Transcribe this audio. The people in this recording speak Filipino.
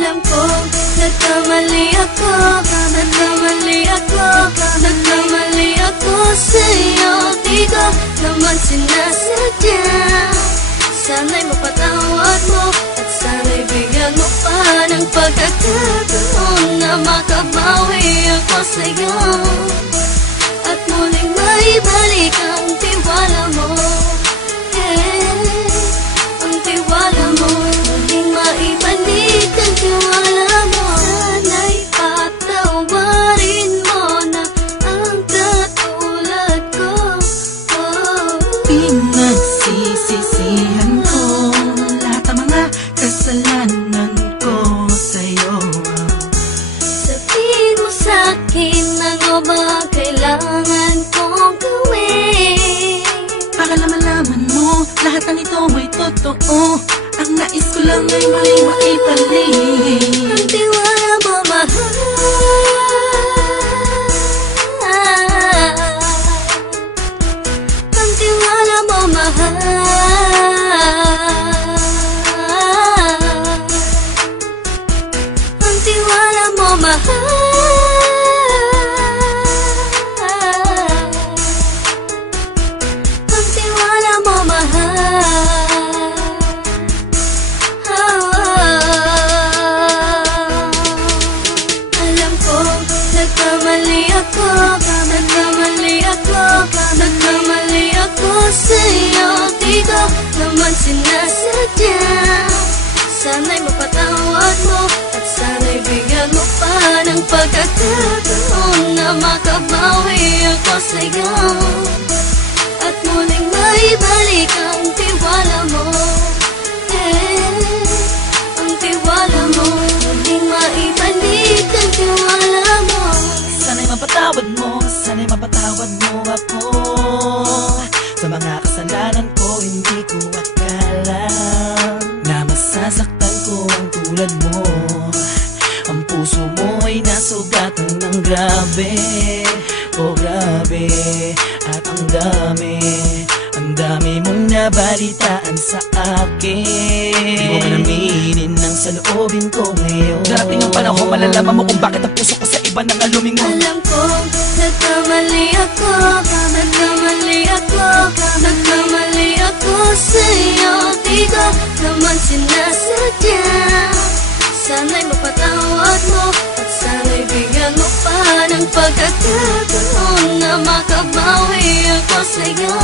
Alam ko, nagkamali ako, nagkamali ako, nagkamali ako sa'yo. Di ko naman sinasadya. Sana'y mapatawad mo at sana'y bigyan mo pa ng pagkakataon na makabawi ako sa'yo at muling maibalik ang tiwala mo. Ang tiwala mo, muling maibalik ang tiwala mo. Sana'y patawarin mo na ang katulad ko. Pinagsisisihan ko lahat ng mga kasalanan ko sa'yo. Sabihin mo sa'kin ano ba kailangan kong gawin Para malaman mo lahat ng ito ay totoo. Ang nais ko lang ay muling maibalik ang tiwala mo, mahal. Ang tiwala mo, mahal. Ang tiwala mo, mahal. Ang tiwala mo, mahal. Alam ko, nagkamali ako, nagkamali ako, nagkamali ako sa'yo. Di ko naman sinasadya. Sana'y mapatawad mo at sana'y bigyan mo pa ng pagkakataon na makabawi ako sa'yo at muling maibalik ang tiwala mo. Ang tiwala mo, muling maibalik ang tiwala mo. Sana'y mapatawad mo, sana'y mapatawad mo ako sa mga kasalanan ko. Hindi ko akala na masasaktan ko ang tulad mo. Ang puso mo ay nasugatan ng grabe, oh grabe. At ang dami mong nabalitaan sa akin. Di mo man aminin ang saloobin ko ngayon. Darating ang panahon, malalaman mo kung bakit ang puso ko sa iba nang alumingon. Alam ko, nagkamali ako, nagkamali ako, nagkamali ako sa'yo. Di ko naman sinasadya. Sana'y mapatawad mo at sana'y bigyan mo pa ng pagkakataon na makabawi ako sa'yo